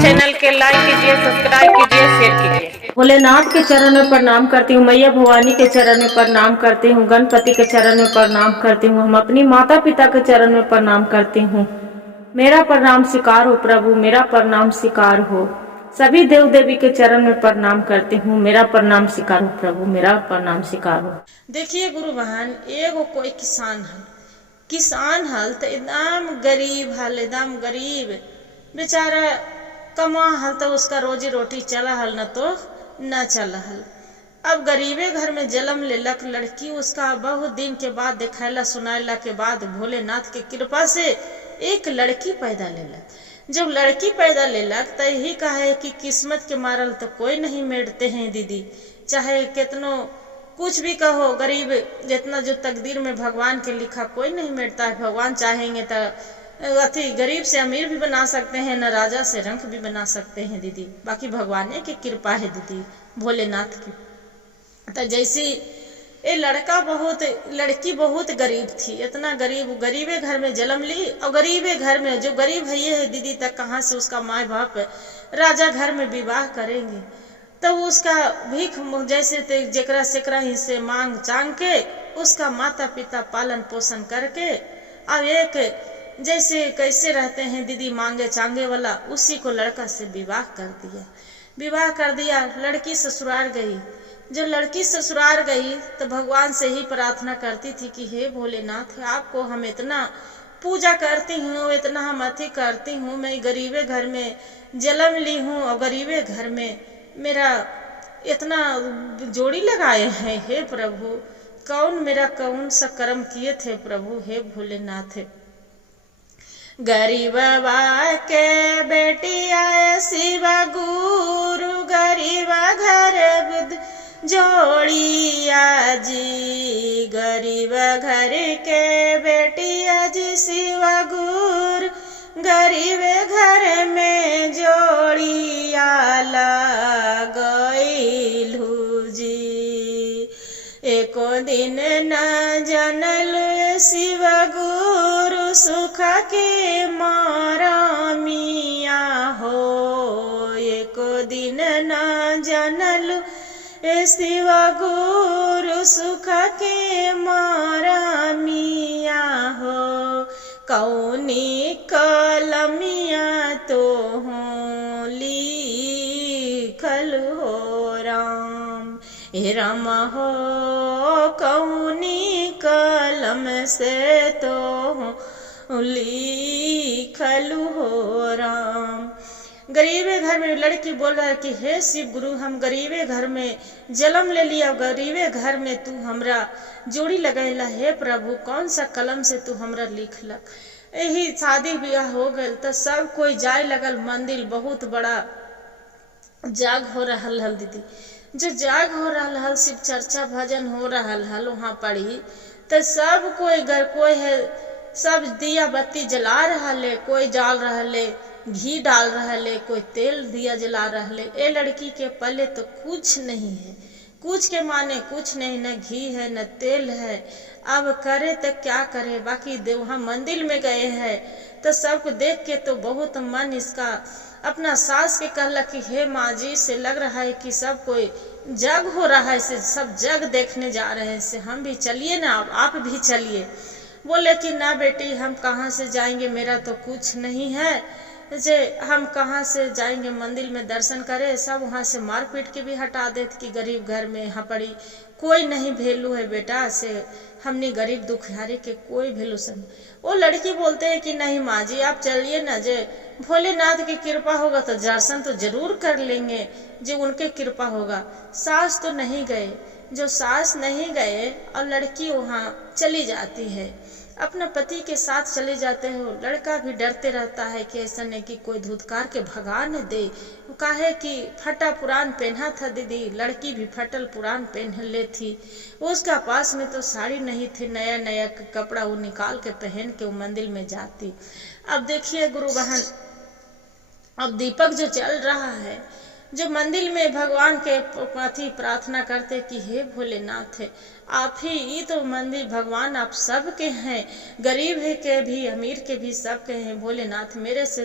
Channel के like कीजिए, subscribe कीजिए, शेयर कीजिए। भोलेनाथ के चरण में प्रणाम करती हूँ, मैया भवानी के चरण में प्रणाम करती हूँ, गणपति के चरण में प्रणाम करती हूँ, हम अपनी माता पिता के चरण में प्रणाम करती हूँ। मेरा प्रणाम स्वीकार हो प्रभु, मेरा प्रणाम स्वीकार हो। सभी देव देवी के चरण में प्रणाम करती हूँ, मेरा प्रणाम स्वीकार हो प्रभु, मेरा प्रणाम स्वीकार हो। देखिए गुरु बहन, एगो कोई किसान हल तो एकदम गरीब हल, एकदम गरीब बेचारा कमा हल तो उसका रोजी रोटी चला हल, न तो न चला हल। अब गरीबे घर में जन्म लेलक लड़की, उसका बहुत दिन के बाद दिखाला सुनाला के बाद भोलेनाथ के कृपा से एक लड़की पैदा लेलक। जब लड़की पैदा लेलक तो यही कहे कि किस्मत के मारल तो कोई नहीं मेड़ते हैं दीदी, चाहे कितनो कुछ भी कहो, गरीब जितना जो तकदीर में भगवान के लिखा कोई नहीं मिटता है। भगवान चाहेंगे तो अति गरीब से अमीर भी बना सकते हैं, न राजा से रंक भी बना सकते हैं दीदी। बाकी भगवान की कृपा है दीदी, भोलेनाथ की। तो जैसी ये लड़की बहुत गरीब थी, इतना गरीबे घर में जन्म ली। और गरीबे घर में जो गरीब है ये है दीदी, तक कहाँ से उसका माँ बाप राजा घर में विवाह करेंगे। तो उसका भीख जैसे जेकरा सेकरा हिस्से मांग चांग के उसका माता पिता पालन पोषण करके अब एक जैसे कैसे रहते हैं दीदी मांगे चांगे वाला, उसी को लड़का से विवाह कर दिया। लड़की ससुराल गई। जो लड़की ससुराल गई तो भगवान से ही प्रार्थना करती थी कि हे भोलेनाथ, आपको हम इतना पूजा करती हूँ, इतना हम अति करती हूँ, मैं गरीबे घर में जन्म ली हूँ और गरीबे घर में मेरा इतना जोड़ी लगाए हैं। हे प्रभु, कौन सा कर्म किए थे प्रभु, हे भोलेनाथ। गरीबा के बेटी आए शिव गुरु, गरीबा घर बुद्ध जोड़िया जी, गरीबा घर के बेटी आज शिव गुरु, गरीब घर में जोड़िया लगइलू जी। एको दिन न जनल शिव गुरु, सुख के मारामिया हो। एको दिन न जनल शिव गुरु, सुख के मारामिया हो। कौनी कलमिया तो हो लिखल हो राम, हे राम हो। कौनी कलम से तो हो लिखल हो राम। गरीबे घर में लड़की बोल रहा है कि हे शिव गुरु, हम गरीबे घर में जन्म ले लिया, गरीबे घर में तू हमरा जोड़ी लगैला। हे प्रभु, कौन सा कलम से तू हमरा लिखलक। यही शादी ब्याह हो गल तो सब कोई जाए लगल मंदिर, बहुत बड़ा जाग हो रहा हल दीदी। जो जाग हो रहा हल, शिव चर्चा भजन हो रहा हल वहाँ पड़ी, तो सब कोई है सब दिया बत्ती जला रहा ले, कोई जाल रहा ले, घी डाल रहा है, कोई तेल दिया जला रहा है। ए लड़की के पल्ले तो कुछ नहीं है, कुछ के माने कुछ नहीं, न घी है न तेल है। अब करे तो क्या करे। बाकी वहाँ मंदिर में गए हैं तो सबको देख के तो बहुत मन इसका अपना सास के कहला कि हे माँ जी, से लग रहा है कि सब कोई जग हो रहा है, से सब जग देखने जा रहे हैं, से हम भी चलिए ना, आप भी चलिए। बोले कि ना बेटी, हम कहाँ से जाएंगे, मेरा तो कुछ नहीं है, जे हम कहाँ से जाएंगे मंदिर में दर्शन करे। सब वहाँ से मार पीट के भी हटा देते कि गरीब घर में यहाँ पड़ी कोई नहीं भेलू है बेटा, से हमने गरीब दुखियारी के कोई भेलू से। वो लड़की बोलते हैं कि नहीं माँ जी, आप चलिए ना, जे भोलेनाथ की कृपा होगा तो दर्शन तो जरूर कर लेंगे, जो उनके कृपा होगा। सास तो नहीं गए, जो सास नहीं गए और लड़की वहाँ चली जाती है, अपना पति के साथ चले जाते हो। लड़का भी डरते रहता है कि ऐसा नहीं कि कोई धुतकार के भगा न दे। काहे कि फटा पुरान पहना था दीदी, लड़की भी फटल पुरान पहन ले थी। उसका पास में तो साड़ी नहीं थी, नया नया कपड़ा वो निकाल के पहन के वो मंदिर में जाती। अब देखिए गुरु बहन, अब दीपक जो चल रहा है, जो मंदिर में भगवान के प्रति प्रार्थना करते कि हे भोलेनाथ आप ही, ये तो मंदिर भगवान आप सबके हैं, गरीब है के भी अमीर के भी सबके हैं। भोलेनाथ मेरे से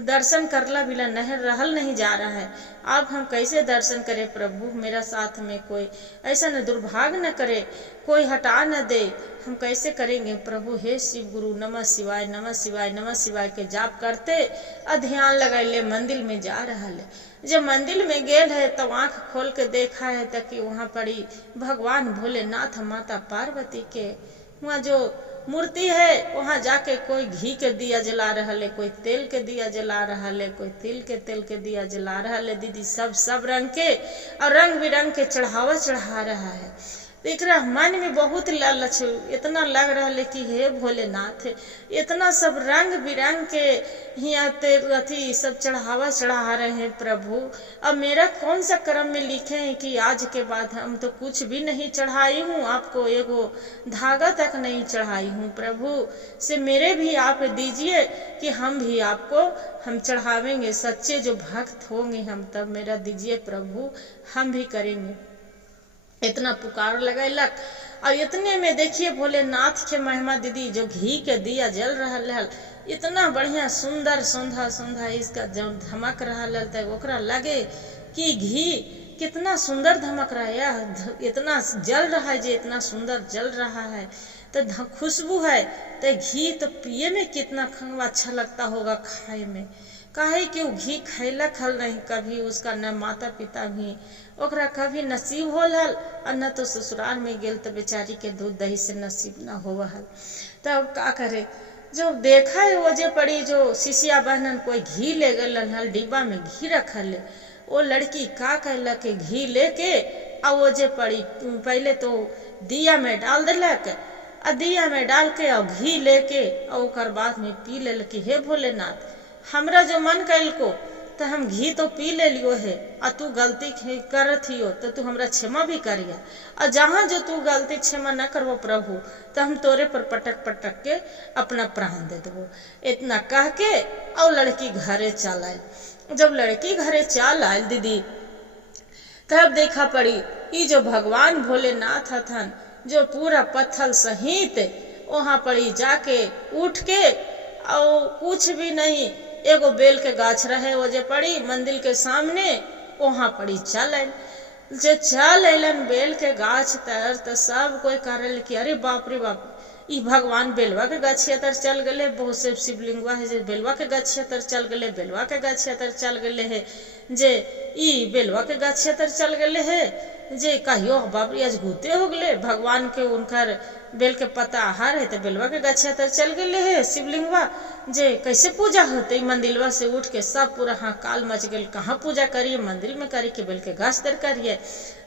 दर्शन करला बिना रहल नहीं जा रहा है, आप हम कैसे दर्शन करें प्रभु, मेरा साथ में कोई ऐसा न दुर्भाग्य न करे, कोई हटा न दे, हम कैसे करेंगे प्रभु। हे शिव गुरु नमः शिवाय नमः शिवाय नमः शिवाय के जाप करते ध्यान लगैले मंदिर में जा रहा है। जब मंदिर में गेल है तो आंख खोल के देखा है ताकि वहाँ पड़ी भगवान भोलेनाथ माता पार्वती के वहाँ जो मूर्ति है, वहाँ जाके कोई घी के दिया जला रहा है, कोई तेल के दिया जला रहा है, कोई तिल के तेल के दिया जला रहा है दीदी, सब रंग के और रंग बिरंग के चढ़ावा चढ़ा रहा है। देख रहा मन में बहुत लालच, इतना लग रहा है कि हे भोलेनाथ इतना सब रंग बिरंग के यहाँ अथी सब चढ़ावा चढ़ा रहे हैं प्रभु। अब मेरा कौन सा कर्म में लिखे हैं कि आज के बाद हम तो कुछ भी नहीं चढ़ाई हूँ, आपको एगो धागा तक नहीं चढ़ाई हूँ प्रभु, से मेरे भी आप दीजिए कि हम भी आपको हम चढ़ावेंगे, सच्चे जो भक्त होंगे हम तब मेरा दीजिए प्रभु, हम भी करेंगे। इतना पुकार लगैलक और इतने में देखिए भोलेनाथ के महिमा दीदी, जो घी के दिया जल रहा है इतना बढ़िया सुंदर सुंदर सुंदर इसका जब धमक रहा है ओकरा लगे कि घी कितना सुंदर धमक रहा है, इतना जल रहा है, जो इतना सुंदर जल रहा है तो खुशबू है, तो घी तो पिए में कितना अच्छा लगता होगा खाए में, काहे कि वो घी खैला खल नहीं कभी, उसका न माता पिता भी ओकरा कभी नसीब होल हल और न तो ससुराल में गेल तो बेचारी के दूध दही से नसीब न होव हल। तब का करे, जो देखा है वजह पड़ी जो शिष्या बहनन कोई घी ले गलन हल, डिब्बा में घी रखल है, वो लड़की का कहला के घी लेके और वजह पड़ी पहले तो दिया में डाल दिलक और दिया में डाल के और घी लेके और बाद में पी ले कि हे भोलेनाथ हमरा जो मन कैल को तो हम घी तो पी ले लियो है और तू गलती करत हियो तो तू हमरा क्षमा भी करिया, और जहाँ जो तू गलती क्षमा न करवो प्रभु तो हम तोरे पर पटक पटक के अपना प्राण दे देवो। इतना कह के और लड़की घरे चल आई। जब लड़की घरे चल आई दीदी तब देखा पड़ी ये जो भगवान भोलेनाथ हथन जो पूरा पत्थर सहित वहाँ पड़ी जाके उठ के और कुछ भी नहीं, एगो बेल के गाछ रहे वजह पड़ी मंदिर के सामने, वहाँ पड़ी चल जे चल अलन बेल के गाछ तर तो सब कोई करल कि अरे बाप रे बाप ई भगवान बेलवा के गाछिया तर चल गए, बहुत से शिवलिंगवा है जे बेलवा के गाछिया तर चल गए, बेलवा के गाछिया तर चल गए है, जे ई बेलवा के गाछिया तर चल गए है, जे कहियो बाप रे आज गुते हो गए भगवान के उनकर बेल के पत्ता आहार है तो बेलवा के गाछिया तर चल गए है शिवलिंगवा, जे कैसे पूजा होते मंदिरवा से उठ के सब पूरा हाँ काल मच गए, कहाँ पूजा करिए मंदिर में करी के बेल के गाछ तर करिए,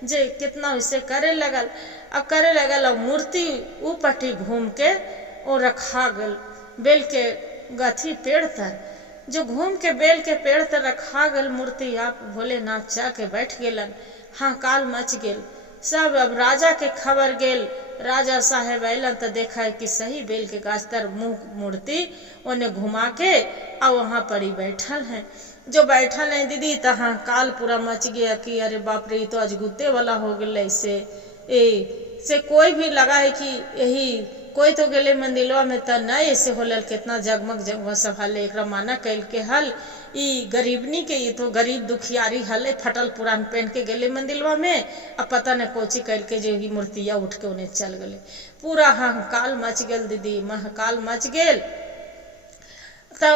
जे कितना वैसे करे लगल और मूर्ति ऊपटी घूम के वो रखा गल बेल के गथी पेड़ तर, जो घूम के बेल के पेड़ तर रखा गल मूर्ति, आप भोलेनाथ जाके बैठ गेलन, हाँ काल मच गेल सब। अब राजा के खबर गेल, राजा साहेब अलन तो देखा है कि सही बेल के गाछ तर मुंह मूर्ति उन्हें घुमा के और वहाँ पर ही बैठल है, जो बैठल है दीदी तो हाँ काल पूरा मच गया कि अरे बाप रे तो आज गुत्ते वाला हो गए से कोई भी लगा है कि यही कोई तो गेले मंदिरवा में तो नहीं ऐसे होलल, कितना जगमग जगमग सब हल एक माना कैल के हल, ई गरीबनी के ये तो गरीब दुखियारी हल फटल पुरान पहन के गेले मंदिरवा में, अब पता न कोची कैल के जो ही मूर्तिया उठ के उन्हें चल गए, पूरा हंकाल मच गेल दीदी, महकाल मच गेल। तो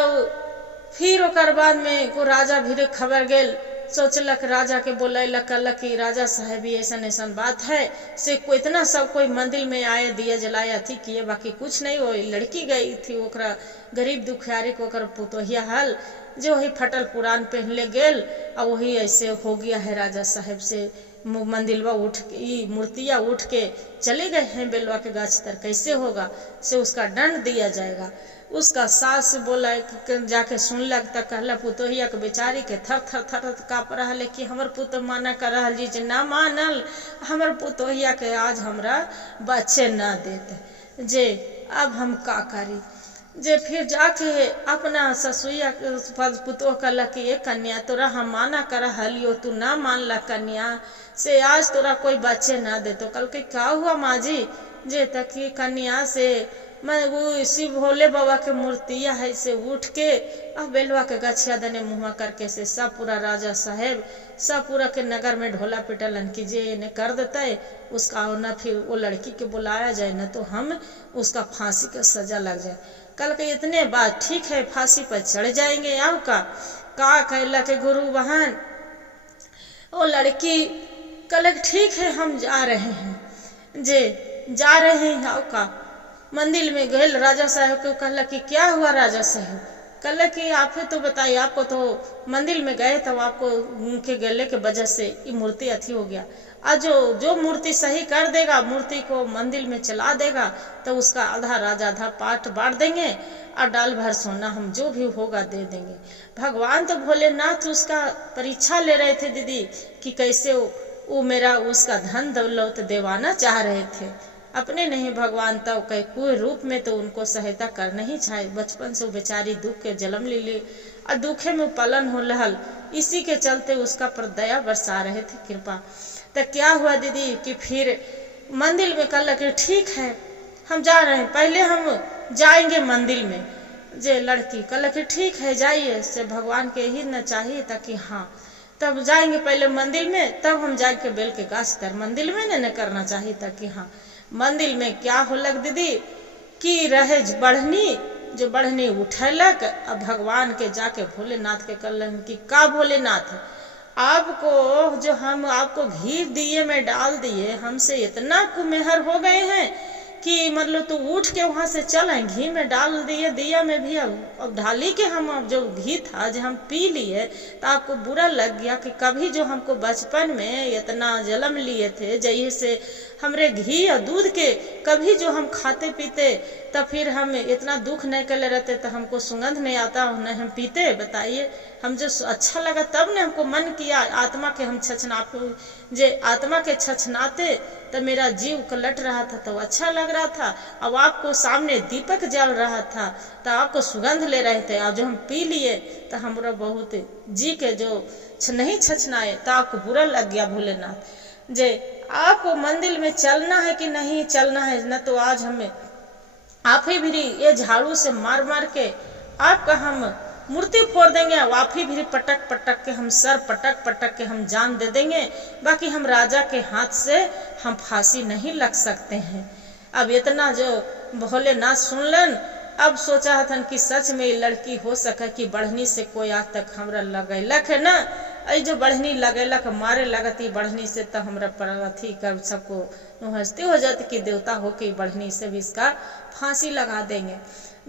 फिर ओकर बाद में को राजा भी खबर गेल, सोचलक राजा के बोलैलक कहलक कि राजा साहब ऐसा ऐसा बात है से को इतना सब कोई मंदिर में आए दिया जलाया थी किए, बाकी कुछ नहीं, वो लड़की गई थी ओकरा गरीब दुखियारी को ओकर पुतोहिया हल जो ही फटल पुरान पहनले गेल और वही ऐसे हो गया है, राजा साहब से मंदिरवा उठ के मूर्तियाँ उठ के चले गए हैं बेलवा के गाछ तर, कैसे होगा से उसका दंड दिया जाएगा। उसका सास बोला जाके सुनलक तो कहला पुतोहिया के बेचारी के थर थर थर काँप रहा है कि हमर पुत माना कर रहा जी ना मानल, हमर पुतोहिया के आज हमरा बच्चे न देते जे अब हम का करी। जे फिर जाके अपना ससुइया पुतो कहला कि ये कन्या तोरा हम माना कर हलियो, तू ना मान ला कन्या से आज तोरा कोई बच्चे ना दे। तो कल के क्या हुआ माँ जी, जे तक की कन्या से मैं वो शिव भोले बाबा के मूर्तिया है से उठ के अब बेलवा के गछिया दने मुँह करके से सब पूरा राजा साहेब सब पूरा के नगर में ढोला पिटलन कि जे इन्हें कर देता है उसका न फिर वो लड़की के बुलाया जाए न तो हम उसका फांसी का सजा लग जाए। कल के इतने बात ठीक है फांसी पर चढ़ जाएंगे। आओ का कहला के गुरु बहन वो लड़की कल ठीक है हम जा रहे हैं, जे जा रहे हैं। आओ का मंदिर में गए राजा साहब को कहला कि क्या हुआ राजा साहब, कहला कि आप तो बताइए, आपको तो मंदिर में गए तब आपको उनके गले के वजह से ये मूर्ति अथी हो गया। आज जो मूर्ति सही कर देगा, मूर्ति को मंदिर में चला देगा तो उसका आधा राजा आधा पाठ बांट देंगे और डाल भर सोना हम जो भी होगा दे देंगे। भगवान तो भोलेनाथ उसका परीक्षा ले रहे थे दीदी कि कैसे वो मेरा उसका धन दौलत देवाना चाह रहे थे, अपने नहीं भगवान तब कई कोई रूप में तो उनको सहायता करना ही चाहिए। बचपन से बेचारी दुख के जन्म ले ली और दुखे में पालन हो रहल, इसी के चलते उसका पर दया बरसा रहे थे कृपा। तो क्या हुआ दीदी कि फिर मंदिर में कहला कि ठीक है हम जा रहे हैं, पहले हम जाएंगे मंदिर में। जे लड़की कहला कि ठीक है जाइए, से भगवान के ही न चाहिए ताकि हाँ तब जाएंगे पहले मंदिर में, तब हम जाके बेल के गाछ तर मंदिर में न करना चाहिए ताकि हाँ। मंदिर में क्या होलक दीदी कि रहे बढ़नी, जो बढ़नी उठलक अब भगवान के जाके भोलेनाथ के कहलन कि का भोलेनाथ आपको जो हम आपको घी दिए में डाल दिए, हमसे इतना कुमेहर हो गए हैं कि मतलब तो उठ के वहां से चले, घी में डाल दिए दिया में भी अब ढाली के हम अब जो घी था जो हम पी लिए तो आपको बुरा लग गया कि कभी जो हमको बचपन में इतना जन्म लिए थे जैसे से हमरे घी और दूध के कभी जो हम खाते पीते तब फिर हम इतना दुख नहीं कर रहते तो हमको सुगंध नहीं आता नहीं हम पीते। बताइए हम जो अच्छा लगा तब ने हमको मन किया आत्मा के हम छछनाते, जे आत्मा के छछनाते तब मेरा जीव कलट रहा था तो अच्छा लग रहा था। अब आपको सामने दीपक जल रहा था तो आपको सुगंध ले रहे थे, और जो हम पी लिए तो हमारा बहुत जी के जो नहीं छछनाए तो आपको बुरा लग गया। भोलेनाथ जे आपको मंदिर में चलना है कि नहीं चलना है, न तो आज हमें आप ही भी ये झाड़ू से मार मार के आपका हम मूर्ति फोड़ देंगे, आप ही भी पटक पटक के हम सर पटक पटक के हम जान दे देंगे। बाकी हम राजा के हाथ से हम फांसी नहीं लग सकते हैं। अब इतना जो भोलेनाथ सुनलन, अब सोचा हथन कि सच में ये लड़की हो सके कि बढ़नी से कोई आज तक हमरा लगैलक है ना, ऐ जो बढ़नी लगैलक मारे लगती बढ़नी से तो हमरा पर अथी कर सबको हंसते हो जाते कि देवता हो कि बढ़नी से भी इसका फांसी लगा देंगे।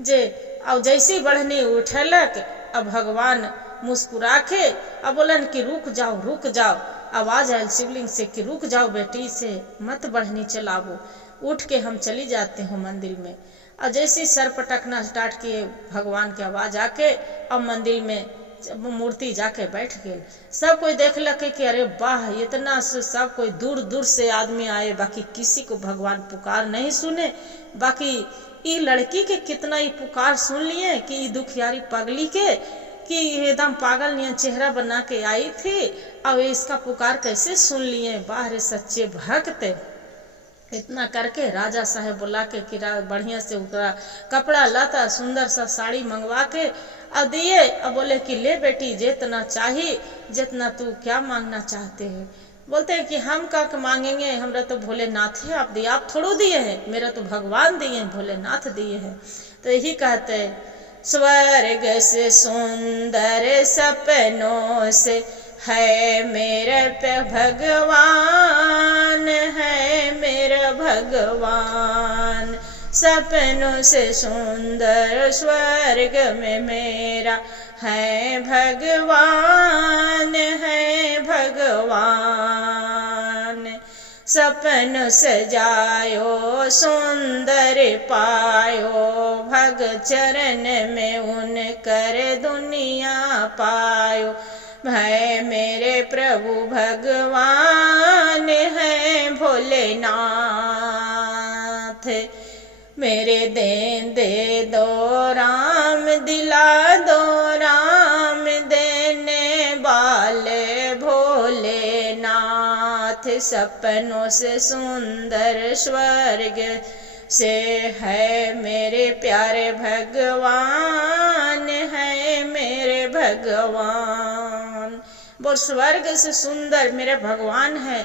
जे अब जैसी बढ़नी उठलक अब भगवान मुस्कुरा के अब बोलन कि रुक जाओ, आवाज आयल शिवलिंग से कि रुक जाओ बेटी से मत बढ़नी चलावो, उठ के हम चली जाते हो मंदिर में। और जैसे सर पटकना स्टार्ट किए भगवान की आवाज आके अब मंदिर में मूर्ति जाके बैठ गए। सब कोई देख लगे कि अरे वाह इतना से सब कोई दूर दूर से आदमी आए, बाकी किसी को भगवान पुकार नहीं सुने। बाकी ये लड़की के कितना ही पुकार सुन लिए कि ये दुखियारी पगली के कि एकदम पागल नियन चेहरा बना के आई थी, अब इसका पुकार कैसे सुन लिए। बाहर सच्चे भक्त इतना करके राजा साहब बुला के कि बढ़िया से उतरा कपड़ा लाता सुंदर सा साड़ी मंगवा के अब दिए। अब बोले कि ले बेटी जितना चाहिए, जितना तू क्या मांगना चाहते हैं। बोलते हैं कि हम का मांगेंगे, हमरा तो भोलेनाथ है आप दिए, आप थोड़ो दिए हैं, मेरा तो भगवान दिए हैं, भोलेनाथ दिए हैं। तो यही कहते हैं स्वर्ग से सुंदर सपनों से है मेरे पे भगवान, है मेरा भगवान। सपनों से सुंदर स्वर्ग में मेरा है भगवान, है भगवान। सपन सजायो सुंदर पायो, भग चरण में उनकर दुनिया पायो। है मेरे प्रभु भगवान है भोलेनाथ, मेरे दे दो राम, दिला दो राम, देने वाले भोलेनाथ। सपनों से सुंदर स्वर्ग से है मेरे प्यारे भगवान, है मेरे भगवान। वो स्वर्ग से सुंदर मेरे भगवान है।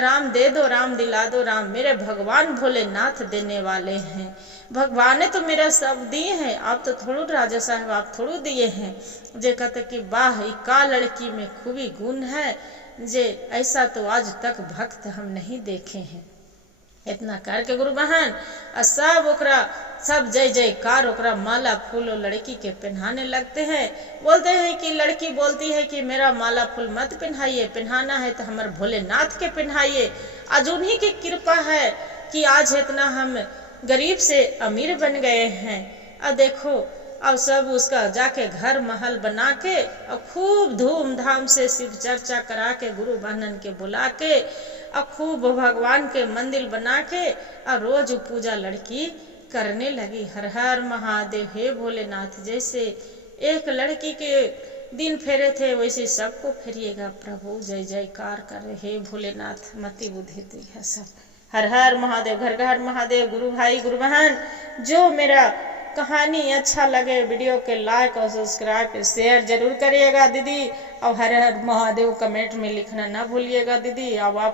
राम दे दो राम, दिला दो राम, मेरे भगवान भोलेनाथ देने वाले हैं। भगवान ने तो मेरा सब दिए हैं, आप तो थोड़ू राजा साहब, आप थोड़ू दिए हैं। जे कहते कि वाह का लड़की में खूबी गुण है, जे ऐसा तो आज तक भक्त हम नहीं देखे हैं। इतना करके गुरु बहन सब ओकरा सब जय जयकार ओकरा माला फूल और लड़की के पहनाने लगते हैं। बोलते हैं कि लड़की बोलती है कि मेरा माला फूल मत पहनाइए, पहनाना है तो हमारे भोलेनाथ के पहनाइए। आज उन्हीं की कृपा है कि आज इतना हम गरीब से अमीर बन गए हैं। अब देखो अब सब उसका जाके घर महल बना के और खूब धूमधाम से शिव चर्चा करा के गुरु बहनन के बुला के और खूब भगवान के मंदिर बना के और रोज पूजा लड़की करने लगी। हर हर महादेव, हे भोलेनाथ। जैसे एक लड़की के दिन फेरे थे वैसे सबको फेरिएगा प्रभु। जय जयकार करे, हे भोलेनाथ मति बुद्धि दिया सब। हर हर महादेव, घर घर महादेव। गुरु भाई गुरु बहन, जो मेरा कहानी अच्छा लगे वीडियो के लाइक और सब्सक्राइब शेयर जरूर करिएगा दीदी। और हर हर महादेव कमेंट में लिखना ना भूलिएगा दीदी। अब आप